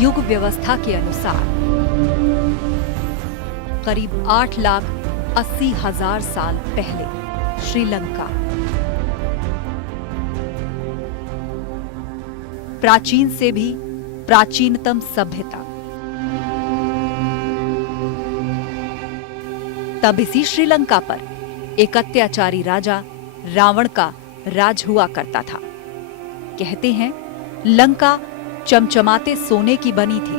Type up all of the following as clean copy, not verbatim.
युग व्यवस्था के अनुसार करीब 8,80,000 साल पहले श्रीलंका प्राचीन से भी प्राचीनतम सभ्यता। तब इसी श्रीलंका पर एक अत्याचारी राजा रावण का राज हुआ करता था। कहते हैं लंका चमचमाते सोने की बनी थी,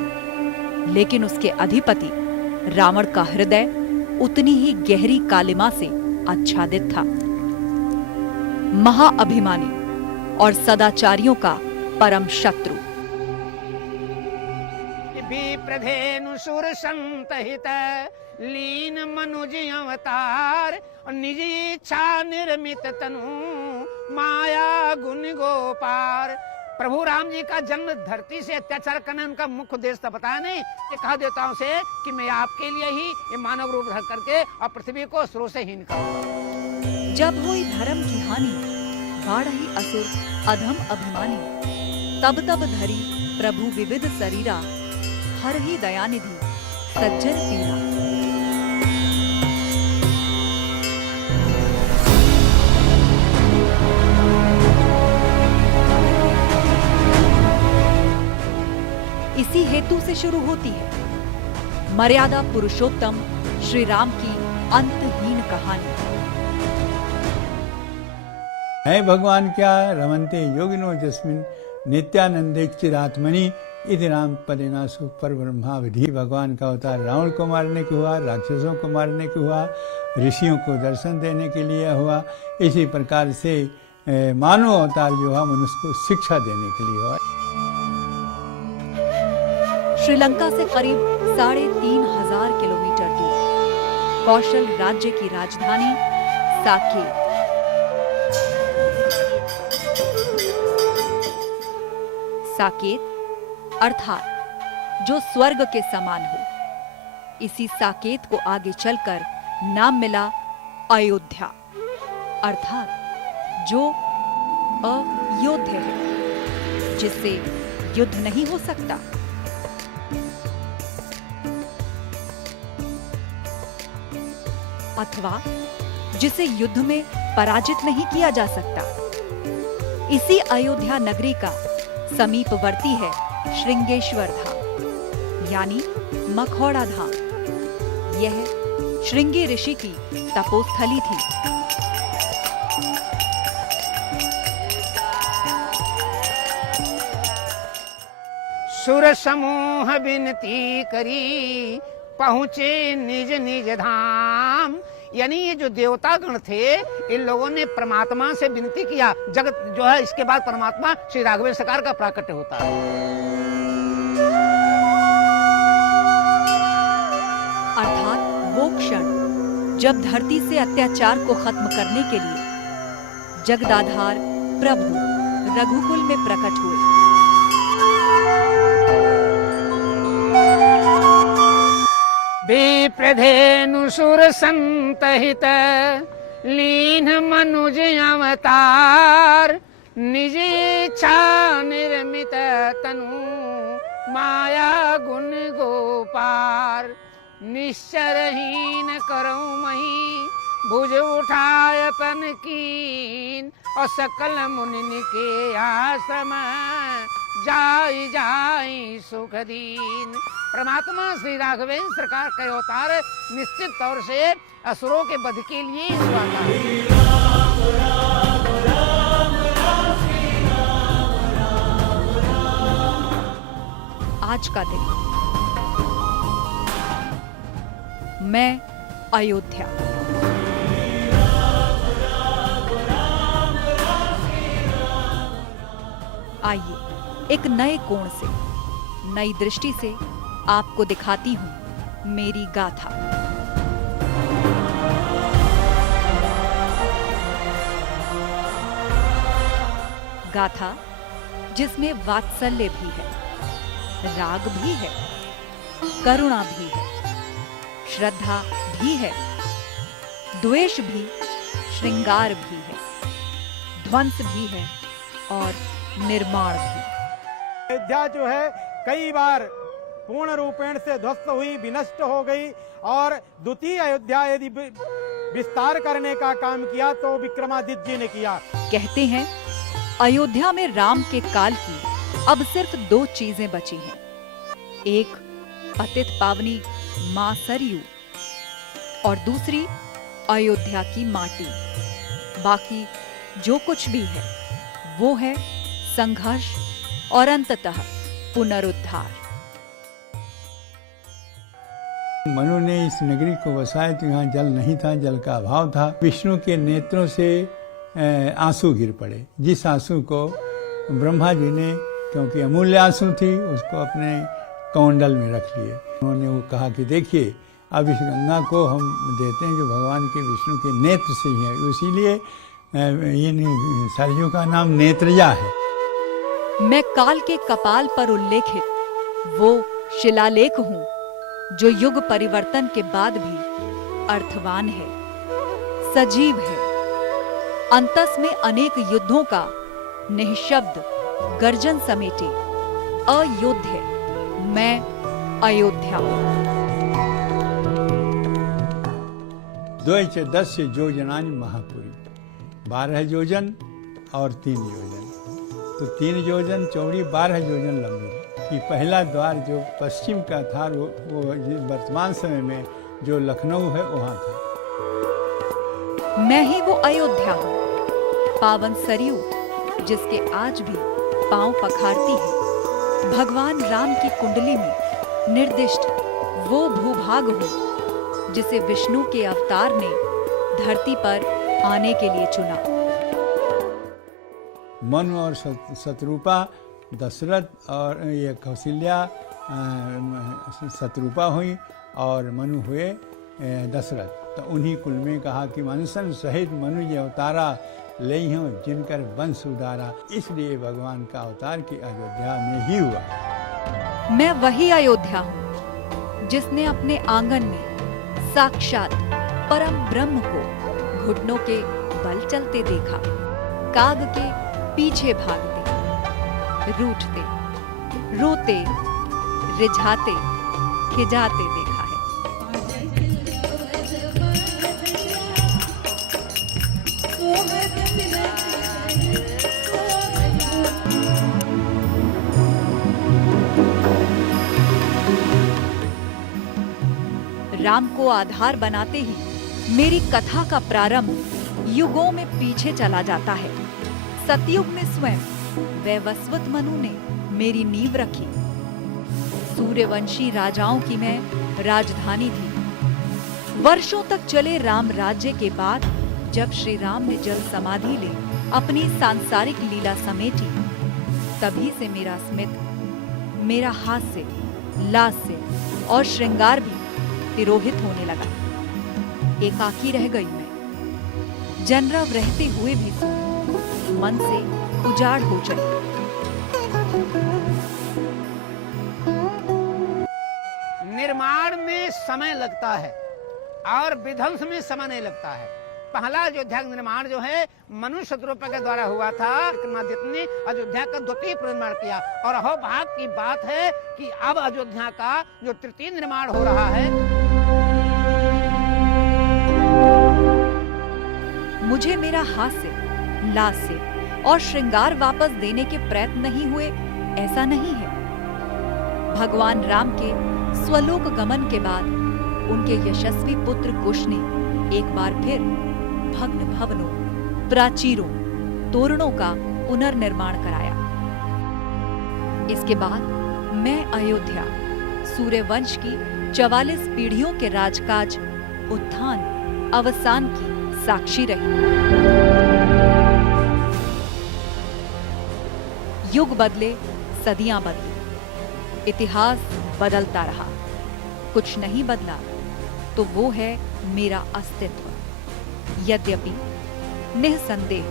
लेकिन उसके अधिपति रावण का हृदय उतनी ही गहरी कालिमा से आच्छादित था। महाअभिमानी और सदाचारियों का परम शत्रु। विप्रधेनु सुर संतहित लीन मनुज अवतार, निज इच्छा निर्मित तनु माया गुण गोपार। प्रभु राम जी का जन्म धरती से अत्याचार करना उनका मुख्य उद्देश्य था। बताया नहीं कि कहा देवताओं से कि मैं आपके लिए ही ये मानव रूप धर करके और पृथ्वी को स्रोत से हीन करूंगा। जब हुई धर्म की हानि, बाढ़ही असुर अधम अभिमानी। तब तब धरी प्रभु विविध शरीरा, हर ही दयानिधि सज्जन पीरा। इसी हेतु से शुरू होती है मर्यादा पुरुषोत्तम श्री राम की अंतहीन कहानी। है भगवान क्या रमन्ते योगिनो जस्मिन् नित्यानंदेक्षिरात्मनि इति राम पदेनासु पर ब्रह्माविधि। भगवान का अवतार रावण को मारने के हुआ, राक्षसों को मारने के हुआ, ऋषियों को दर्शन देने के लिए हुआ। इसी प्रकार से मानव अवतार जो है मनुष्य को शिक्षा देने के लिए हुआ। श्रीलंका से करीब 3,500 किलोमीटर दूर कौशल राज्य की राजधानी साकेत। साकेत अर्थात जो स्वर्ग के समान हो। इसी साकेत को आगे चलकर नाम मिला अयोध्या, अर्थात जो अयोध्य है, जिससे युद्ध नहीं हो सकता। अथवा जिसे युद्ध में पराजित नहीं किया जा सकता। इसी अयोध्या नगरी का समीपवर्ती है श्रृंगेश्वर धाम, यानी मखौड़ा धाम। यह श्रृंगी ऋषि की तपोस्थली थी। सुर समूह विनती करी, पहुंचे निज निज धाम। यानी ये जो देवता गण थे, इन लोगों ने परमात्मा से विनती किया। जगत जो है इसके बाद परमात्मा श्री राघवेंद्र सरकार का प्राकट्य होता है। अर्थात वो क्षण जब धरती से अत्याचार को खत्म करने के लिए जगदाधार प्रभु रघुकुल में प्रकट हुए। विप्रधेनु सुर संतहित लीन मनुज अवतार, निज इच्छा निर्मित तनु माया गुण गोपार। निश्चरहीन करऊं मही भुज उठाय पन कीन, और सकल मुनि के आश्रम जाई जाई सुख दीन। परमात्मा श्री राघवेंद्र सरकार का अवतार निश्चित तौर से असुरों के वध के लिए हुआ था। आज का दिन मैं अयोध्या। आइए एक नए कोण से, नई दृष्टि से आपको दिखाती हूं मेरी गाथा। गाथा जिसमें वात्सल्य भी है, राग भी है, करुणा भी है, श्रद्धा भी है, द्वेष भी, श्रृंगार भी है, ध्वंस भी है और निर्माण भी। अयोध्या जो है कई बार पूर्ण रूपेण से ध्वस्त हुई, विनष्ट हो गई और द्वितीय अयोध्या यदि विस्तार करने का काम किया तो विक्रमादित्य जी ने किया। कहते हैं अयोध्या में राम के काल की अब सिर्फ 2 चीजें बची हैं, एक पतित पावनी मां सरयू और दूसरी अयोध्या की माटी। बाकी जो कुछ भी है वो है संघर्ष और अंततः पुनरुद्धार। मनु ने इस नगरी को बसाया तो यहाँ जल नहीं था, जल का अभाव था। विष्णु के नेत्रों से आंसू गिर पड़े, जिस आंसू को ब्रह्मा जी ने, क्योंकि अमूल्य आंसू थी, उसको अपने कमंडल में रख लिए। उन्होंने वो कहा कि देखिए अब इस गंगा को हम देते हैं जो भगवान के विष्णु के नेत्र से ही है, इसीलिए इन सरयू का नाम नेत्रजा है। मैं काल के कपाल पर उल्लेखित वो शिलालेख हूं जो युग परिवर्तन के बाद भी अर्थवान है, सजीव है, अंतस में अनेक युद्धों का निःशब्द गर्जन समेटे अयोध्या, मैं अयोध्या। 2-10 योजनानि महापुरी, 12 योजन और 3 योजन, तो 3 योजन चौड़ी 12 योजन लंबी। कि पहला द्वार जो पश्चिम का था वो वर्तमान समय में जो लखनऊ है वहाँ था। मैं ही वो अयोध्या हूँ, पावन सरयू जिसके आज भी पांव पखारती है। भगवान राम की कुंडली में निर्दिष्ट वो भूभाग हूँ जिसे विष्णु के अवतार ने धरती पर आने के लिए चुना। मनु और शत्रुपा, दशरथ और ये कौशल्या शत्रुपा हुई और मनु हुए दशरथ। तो उन्हीं कुल में कहा कि मनुष्य सहित मनु ये अवतारा ले हूँ जिनकर वंश उदारा, इसलिए भगवान का अवतार की अयोध्या में ही हुआ। मैं वही अयोध्या हूँ जिसने अपने आंगन में साक्षात परम ब्रह्म को घुटनों के बल चलते देखा, काग के पीछे भागते, रूठते, रोते, रिझाते, खिजाते देखा है। राम को आधार बनाते ही मेरी कथा का प्रारंभ युगों में पीछे चला जाता है। सतयुग में स्वयं वैवस्वत मनु ने मेरी नींव रखी। सूर्यवंशी राजाओं की मैं राजधानी थी। वर्षों तक चले राम राज्य के बाद जब श्री राम ने जल समाधि ले अपनी सांसारिक लीला समेटी, तभी से मेरा स्मित, मेरा हास्य, लास्य और श्रृंगार भी तिरोहित होने लगा। एकाकी रह गई मैं, जनरव रहते हुए भी मन से उजाड़ हो जाए। निर्माण में समय लगता है और विध्वंस में समय नहीं लगता है। पहला अयोध्या का निर्माण जो है मनु शत्रुपा के द्वारा हुआ था। विक्रमादित्य ने अयोध्या का द्वितीय पुनर्निर्माण किया और अहोभाग की बात है कि अब अयोध्या का जो तृतीय निर्माण हो रहा है। मुझे मेरा हास्य, लास्य और श्रृंगार वापस देने के प्रयत्न नहीं हुए, ऐसा नहीं है। भगवान राम के स्वलोक गमन के बाद उनके यशस्वी पुत्र कुश ने एक बार फिर भग्न भवनों, प्राचीरों, तोरणों का पुनर्निर्माण कराया। इसके बाद मैं अयोध्या सूर्यवंश की 44 पीढ़ियों के राजकाज, उत्थान, अवसान की साक्षी रही। युग बदले, सदियां बदली, इतिहास बदलता रहा, कुछ नहीं बदला तो वो है मेरा अस्तित्व। यद्यपि निःसंदेह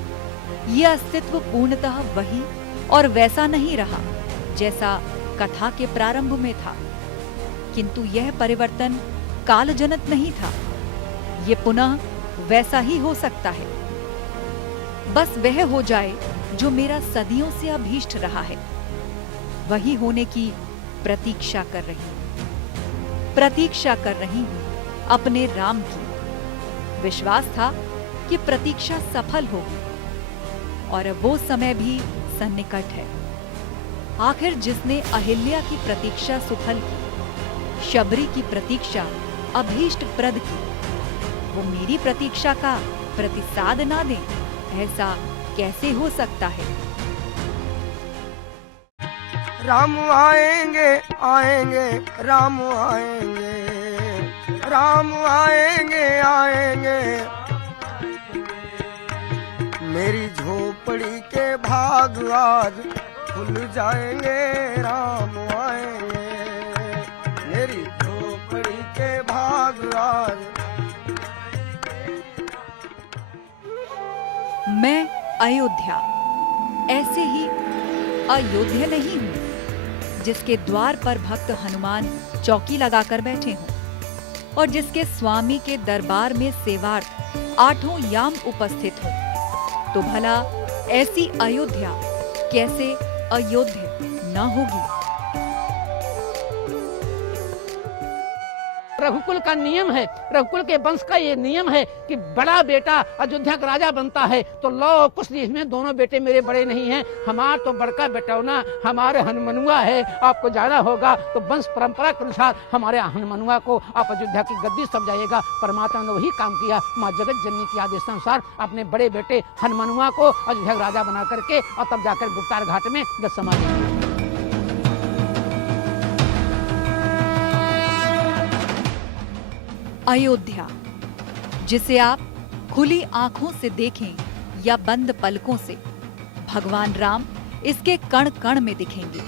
ये अस्तित्व पूर्णतः वही और वैसा नहीं रहा जैसा कथा के प्रारंभ में था, किंतु यह परिवर्तन कालजनित नहीं था। ये पुनः वैसा ही हो सकता है। बस वह हो जाए जो मेरा सदियों से अभीष्ट रहा है। वही होने की प्रतीक्षा कर रही हूं अपने राम की। विश्वास था कि प्रतीक्षा सफल होगी और अब वो समय भी सन्निकट है। आखिर जिसने अहिल्या की प्रतीक्षा सुफल की, शबरी की प्रतीक्षा अभीष्ट प्रद की, वो मेरी प्रतीक्षा का प्रतिसाद ना दे, ऐसा कैसे हो सकता है? राम आएंगे आएंगे राम आएंगे, राम आएंगे आएंगे, मेरी झोपड़ी के भाग आज खुल जाएंगे। राम आएंगे, मेरी झोपड़ी के भाग आज। मैं अयोध्या ऐसे ही अयोध्या नहीं हूँ जिसके द्वार पर भक्त हनुमान चौकी लगाकर बैठे हों और जिसके स्वामी के दरबार में सेवार्थ 8 याम उपस्थित हों। तो भला ऐसी अयोध्या कैसे अयोध्या न होगी? रघुकुल का नियम है, रघुकुल के वंश का ये नियम है कि बड़ा बेटा अयोध्या का राजा बनता है। तो लो और कुछ इसमें दोनों बेटे मेरे बड़े नहीं हैं, हमारा तो बड़का बेटौना हमारे हनुमनुआ है। आपको जाना होगा तो वंश परंपरा के अनुसार हमारे हनुमनुआ को आप अयोध्या की गद्दी सब जाइएगा। परमात्मा ने वही काम किया, माँ जगत जननी के आदेशानुसार अपने बड़े बेटे हनुमनुआ को अयोध्या का राजा बना करके और तब जाकर गुप्तार घाट में गद समाधि। अयोध्या जिसे आप खुली आंखों से देखें या बंद पलकों से, भगवान राम इसके कण कण में दिखेंगे।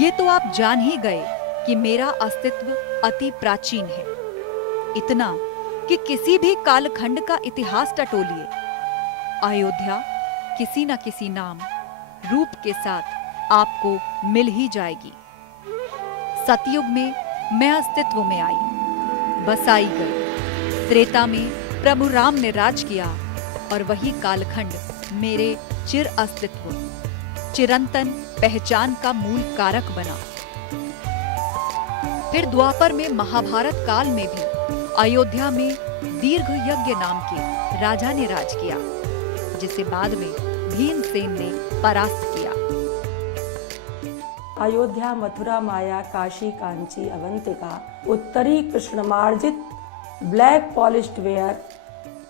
ये तो आप जान ही गए कि मेरा अस्तित्व अति प्राचीन है, इतना कि किसी भी कालखंड का इतिहास टटोलिए, अयोध्या किसी न किसी नाम रूप के साथ आपको मिल ही जाएगी। सतयुग में मैं अस्तित्व में आई, बसाई गई। त्रेता में प्रभु राम ने राज किया और वही कालखंड मेरे चिर अस्तित्व, चिरंतन पहचान का मूल कारक बना। फिर द्वापर में महाभारत काल में भी अयोध्या में दीर्घ यज्ञ नाम के राजा ने राज किया, जिसे बाद में भीमसेन ने परास्त किया। अयोध्या, मथुरा, माया, काशी, कांची, अवंतिका, उत्तरी कृष्णमार्जित ब्लैक पॉलिश्ड वेयर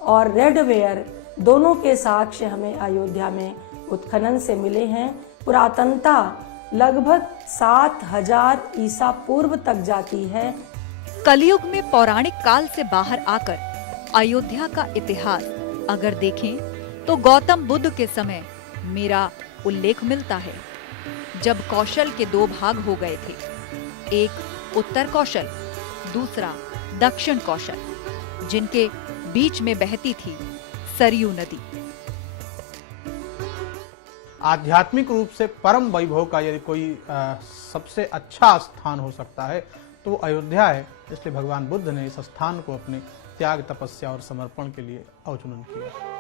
और रेड वेयर दोनों के साक्ष्य हमें अयोध्या में उत्खनन से मिले हैं। पुरातनता लगभग 7000 ईसा पूर्व तक जाती है। कलयुग में पौराणिक काल से बाहर आकर अयोध्या का इतिहास अगर देखें तो गौतम बुद्ध के समय मेरा उल्लेख मिलता है, जब कौशल के 2 भाग हो गए थे, एक उत्तर कौशल, दूसरा दक्षिण कौशल, जिनके बीच में बहती थी सरयू नदी। आध्यात्मिक रूप से परम वैभव का यदि कोई सबसे अच्छा स्थान हो सकता है तो अयोध्या है। इसलिए भगवान बुद्ध ने इस स्थान को अपने त्याग, तपस्या और समर्पण के लिए अवचुनन किया।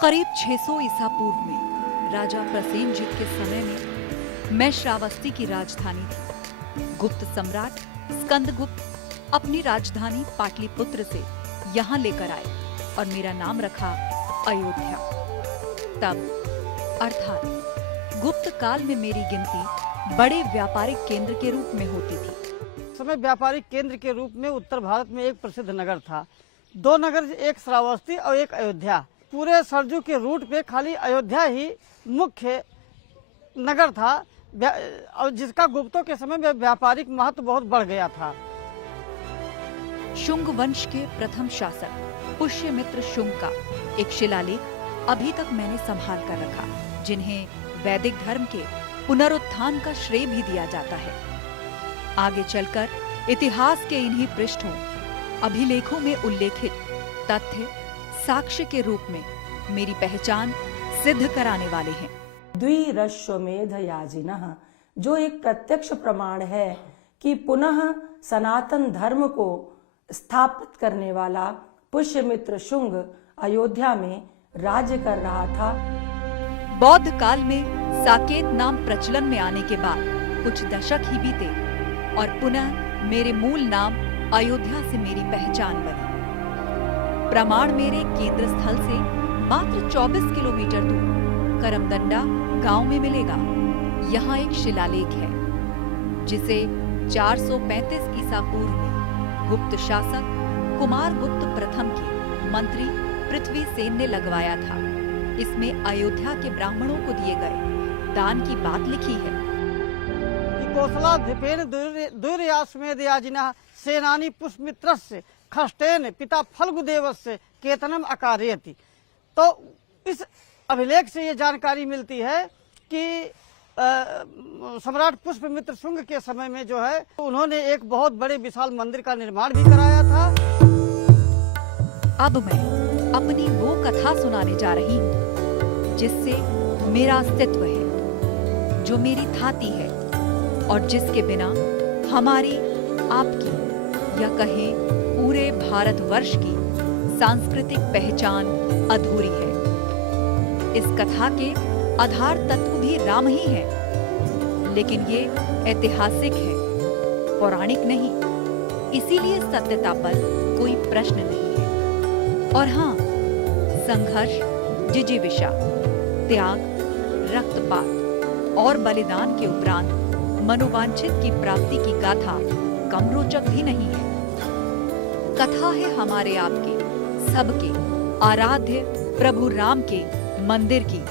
करीब 600 ईसा पूर्व में राजा प्रसेनजित के समय में मैं श्रावस्ती की राजधानी थी। गुप्त सम्राट स्कंदगुप्त अपनी राजधानी पाटलिपुत्र से यहाँ लेकर आए और मेरा नाम रखा अयोध्या। तब अर्थात गुप्त काल में मेरी गिनती बड़े व्यापारिक केंद्र के रूप में होती थी। समय व्यापारिक केंद्र के रूप में उत्तर भारत में एक प्रसिद्ध नगर था। 2 नगर, एक श्रावस्ती और एक अयोध्या। पूरे सरजू के रूट पे खाली अयोध्या ही मुख्य नगर था और जिसका गुप्तों के समय में व्यापारिक महत्व बहुत बढ़ गया था। शुंग वंश के प्रथम शासक पुष्यमित्र शुंग का एक शिलालेख अभी तक मैंने संभाल कर रखा, जिन्हें वैदिक धर्म के पुनरुत्थान का श्रेय भी दिया जाता है। आगे चलकर इतिहास के इन्हीं पृष्ठों, अभिलेखों में उल्लेखित तथ्य साक्ष्य के रूप में मेरी पहचान सिद्ध कराने वाले हैं। द्विरश्वमेध याजिनः, जो एक प्रत्यक्ष प्रमाण है कि पुनः सनातन धर्म को स्थापित करने वाला पुष्यमित्र शुंग अयोध्या में राज्य कर रहा था। बौद्ध काल में साकेत नाम प्रचलन में आने के बाद कुछ दशक ही बीते और पुनः मेरे मूल नाम अयोध्या से मेरी पहचान बनी। प्रमाण मेरे केंद्र स्थल से मात्र 24 किलोमीटर दूर करमदंडा गांव में मिलेगा। यहाँ एक शिलालेख है जिसे 435 ईसा पूर्व में गुप्त शासक कुमारगुप्त प्रथम के मंत्री पृथ्वीसेन ने लगवाया था। इसमें अयोध्या के ब्राह्मणों को दिए गए दान की बात लिखी है। कोसलाधिपेन दुर्याश्वमेधयाजिनः सेनानी पुष्यमित्रस्य खष्टेन पिता फल्गुदेवस्य केतनम अकारयति। तो इस अभिलेख से ये जानकारी मिलती है कि सम्राट पुष्यमित्र शुंग के समय में जो है उन्होंने एक बहुत बड़े विशाल मंदिर का निर्माण भी कराया था। अब मैं अपनी वो कथा सुनाने जा रही हूँ जिससे मेरा अस्तित्व है, जो मेरी थाती है और जिसके बिना हमारी, आपकी या कहें पूरे भारतवर्ष की सांस्कृतिक पहचान अधूरी है। इस कथा के आधार तत्व भी राम ही है, लेकिन ये ऐतिहासिक है, पौराणिक नहीं। इसीलिए सत्यता पर कोई प्रश्न नहीं है। और हाँ, संघर्ष, जिजीविषा, त्याग, रक्तपात और बलिदान के उपरांत मनोवांछित की प्राप्ति की गाथा कम रोचक भी नहीं है। कथा है हमारे आपके, सबके आराध्य प्रभु राम के मंदिर की।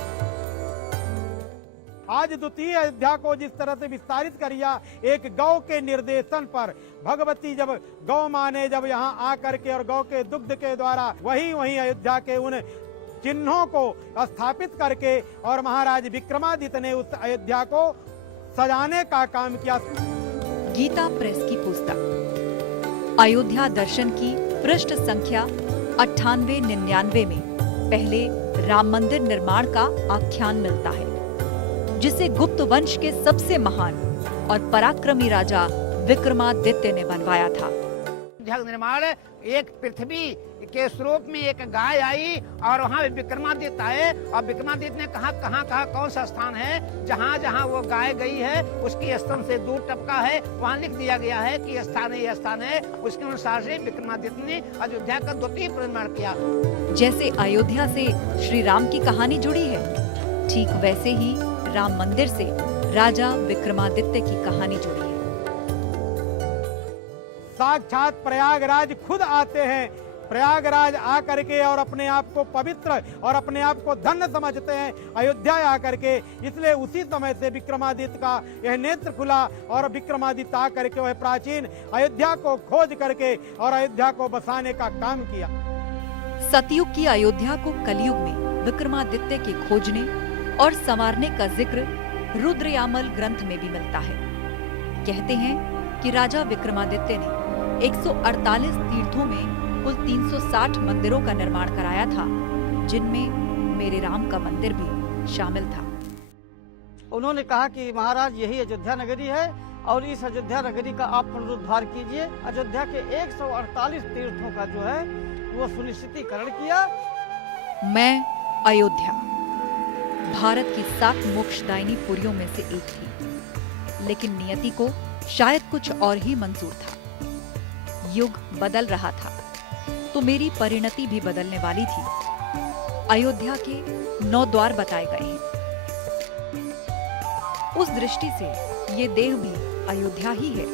आज द्वितीय अयोध्या को जिस तरह से विस्तारित करिया एक गौ के निर्देशन पर, भगवती जब गौ माँ ने जब यहाँ आकर के और गौ के दुग्ध के द्वारा वही अयोध्या के उन चिन्हों को स्थापित करके और महाराज विक्रमादित्य ने उस अयोध्या को सजाने का काम किया। गीता प्रेस की पुस्तक अयोध्या दर्शन की पृष्ठ संख्या 98-99 में पहले राम मंदिर निर्माण का आख्यान मिलता है, जिसे गुप्त वंश के सबसे महान और पराक्रमी राजा विक्रमादित्य ने बनवाया था। निर्माण एक पृथ्वी के स्वरूप में एक गाय आई और वहाँ विक्रमादित्य आए और विक्रमादित्य ने कहा कौन सा स्थान है जहाँ जहाँ वो गाय गई है उसकी स्तन से दूध टपका है, वहाँ लिख दिया गया है कि यह स्थान है। उसके अनुसार से विक्रमादित्य ने अयोध्या का द्वितीय निर्माण किया। जैसे अयोध्या से श्री राम की कहानी जुड़ी है, ठीक वैसे ही राम मंदिर से राजा विक्रमादित्य की कहानी जुड़ी है। साक्षात प्रयागराज खुद आते हैं, प्रयागराज आकर के और अपने आप को पवित्र और अपने आप को धन्य समझते हैं अयोध्या आकर के। इसलिए उसी समय से विक्रमादित्य का यह नेत्र खुला और विक्रमादित्य आकर के वह प्राचीन अयोध्या को खोज करके और अयोध्या को बसाने का काम किया। सतयुग की अयोध्या को कलयुग में विक्रमादित्य के खोजने और संवारने का जिक्र रुद्रयामल ग्रंथ में भी मिलता है। कहते हैं कि राजा विक्रमादित्य ने 148 तीर्थों में कुल 360 मंदिरों का निर्माण कराया था, जिनमें मेरे राम का मंदिर भी शामिल था। उन्होंने कहा कि महाराज यही अयोध्या नगरी है और इस अयोध्या नगरी का आप पुनरुद्धार कीजिए। अयोध्या के 148 तीर्थों का जो है वो सुनिश्चितीकरण किया। मैं अयोध्या भारत की 7 मोक्षदायिनी पुरियों में से एक थी, लेकिन नियति को शायद कुछ और ही मंजूर था। युग बदल रहा था तो मेरी परिणति भी बदलने वाली थी। अयोध्या के 9 द्वार बताए गए हैं। उस दृष्टि से ये देह भी अयोध्या ही है,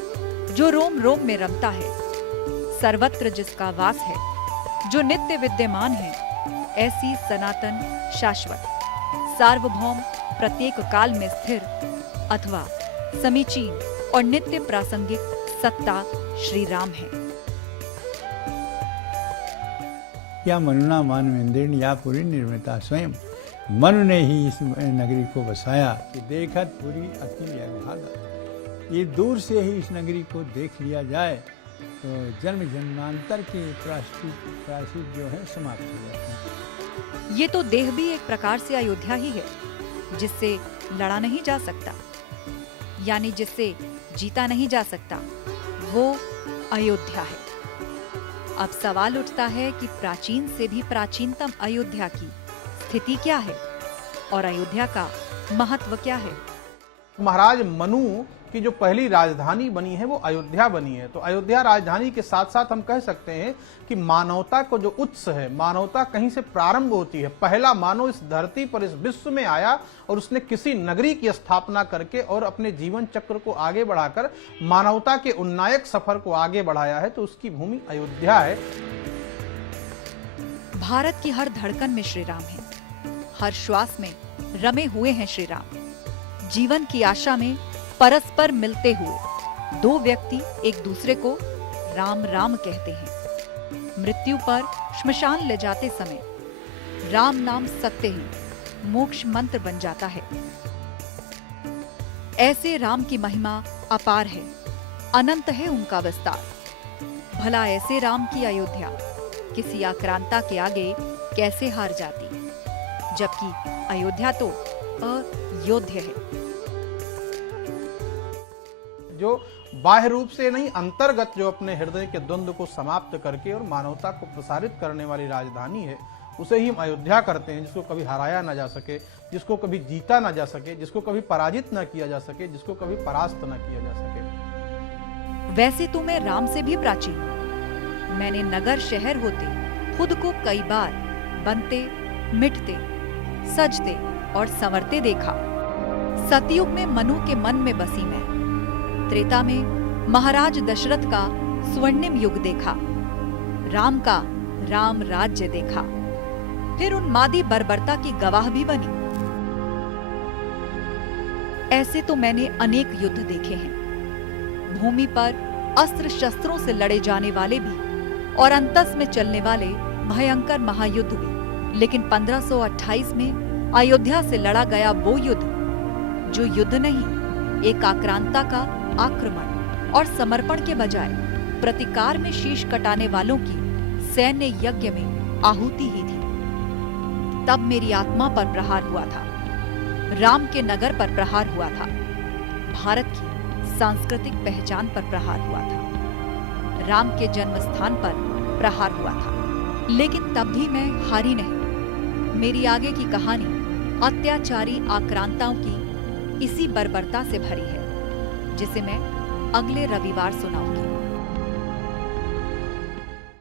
जो रोम रोम में रमता है, सर्वत्र जिसका वास है, जो नित्य विद्यमान है, ऐसी सनातन, शाश्वत, सार्वभौम, प्रत्येक काल में स्थिर अथवा समीचीन और नित्य प्रासंगिक सत्ता श्री राम है। या मनुना मानवेंद्रेण या पुरी निर्मिता स्वयं, मनु ने ही इस नगरी को बसाया कि देखत पुरी अति अभागा। ये दूर से ही इस नगरी को देख लिया जाए तो जन्म जन्मांतर के प्रायश्चित जो है समाप्त हो जाते हैं। ये तो देह भी एक प्रकार से अयोध्या ही है, जिससे लड़ा नहीं जा सकता, यानी जिससे जीता नहीं जा सकता, वो अयोध्या है। अब सवाल उठता है कि प्राचीन से भी प्राचीनतम अयोध्या की स्थिति क्या है और अयोध्या का महत्व क्या है। महाराज मनु की जो पहली राजधानी बनी है वो अयोध्या बनी है। तो अयोध्या राजधानी के साथ साथ हम कह सकते हैं कि मानवता को जो उत्स है, मानवता कहीं से प्रारंभ होती है। पहला मानव इस धरती पर, इस विश्व में आया और उसने किसी नगरी की स्थापना करके और अपने जीवन चक्र को आगे बढ़ाकर मानवता के उन्नायक सफर को आगे बढ़ाया है, तो उसकी भूमि अयोध्या है। भारत की हर धड़कन में श्री राम है, हर श्वास में रमे हुए हैं श्री राम। जीवन की आशा में परस्पर मिलते हुए दो व्यक्ति एक दूसरे को राम राम कहते हैं। मृत्यु पर श्मशान ले जाते समय राम नाम सत्य ही मोक्ष मंत्र बन जाता है। ऐसे राम की महिमा अपार है, अनंत है उनका विस्तार। भला ऐसे राम की अयोध्या किसी आक्रांता के आगे कैसे हार जाती, जबकि अयोध्या तो अयोध्य है। जो बाह्य रूप से नहीं, अंतर्गत जो अपने हृदय के द्वंद्व को समाप्त करके और मानवता को प्रसारित करने वाली राजधानी है, उसे ही हम अयोध्या करते हैं। जिसको कभी हराया ना जा सके, जिसको कभी जीता ना जा सके, जिसको कभी पराजित ना किया जा सके, जिसको कभी परास्त ना किया जा सके। वैसे तो मैं राम से भी प्राचीन हूं। मैंने नगर शहर होते खुद को कई बार बनते, मिटते, सजते और संवरते देखा। सतयुग में मनु के मन में बसी मैं, त्रेता में महाराज दशरथ का स्वर्णिम युग देखा, राम का राम राज्य देखा, फिर उन्मादी बर्बरता की गवाह भी बनी। ऐसे तो मैंने अनेक युद्ध देखे हैं, भूमि पर अस्त्र शस्त्रों से लड़े जाने वाले भी और अंतस में चलने वाले भयंकर महायुद्ध भी। लेकिन 1528 में अयोध्या से लड़ा गया वो युद्ध, जो युद्ध नहीं, एक आक्रांता का आक्रमण और समर्पण के बजाय प्रतिकार में शीश कटाने वालों की सैन्य यज्ञ में आहुति ही थी। तब मेरी आत्मा पर प्रहार हुआ था, राम के नगर पर प्रहार हुआ था, भारत की सांस्कृतिक पहचान पर प्रहार हुआ था, राम के जन्म स्थान पर प्रहार हुआ था। लेकिन तब भी मैं हारी नहीं। मेरी आगे की कहानी अत्याचारी आक्रांताओं की इसी बर्बरता से भरी है, जिसे मैं अगले रविवार सुनाऊंगी।